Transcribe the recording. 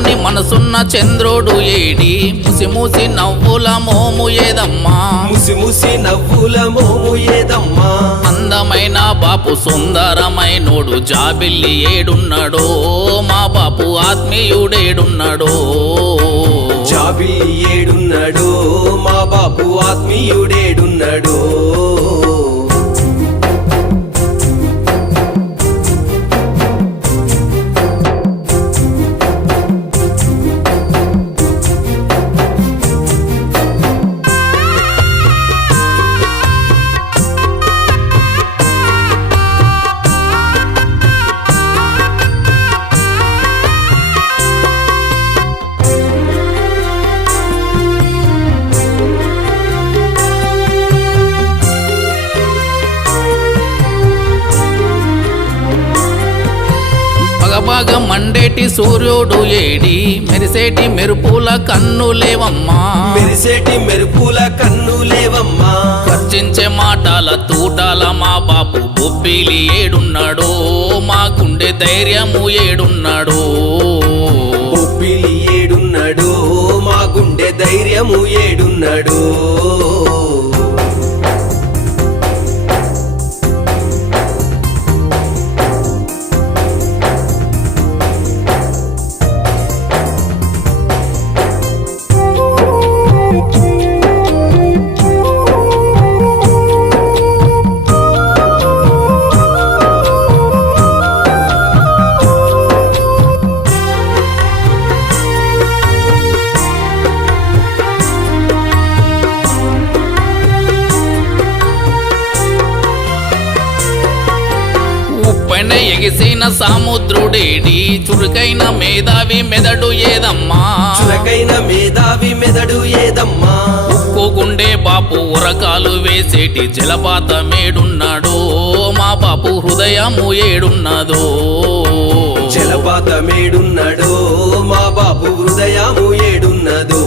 చల్లని మనసున్న చంద్రుడు ఏడి ముసి నవ్వుల మోము ఏదమ్మా ముసి ముసి నవ్వుల మోము ఏదమ్మా అందమైన బాపు సుందరమైనోడు జాబిల్లి ఏడున్నాడో మా బాపు ఆత్మీయుడేడున్నాడో జాబిల్లి ఏడున్నాడో మా బాపు ఆత్మీయుడేడున్నాడో బాగా మండేటి సూర్యుడు ఏడి మెరిసేటి మెరుపుల కన్నులేవమ్మా మెరిసేటి మెరుపుల కన్నులేవమ్మా ఖర్చించే మాటల తూటాల మా బాపు బొబ్బిలి ఏడున్నాడో మా గుండె ధైర్యము ఏడున్నాడో బొబ్బిలి ఏడున్నాడో మా గుండె ధైర్యము ఏడున్నాడో ఉప్పెన ఎగిసిన సముద్రుడేడి చురుకైన మేధావి మెదడు ఏదమ్మా చురుకైన మేధావి మెదడు ఏదమ్మా ఉక్కు గుండె బాపు ఉరకాలు వేసేటి జలపాతమేడున్నాడో మా బాపు హృదయము ఏడున్నదో జలపాతమేడున్నాడో మా బాపు హృదయము ఏడున్నదో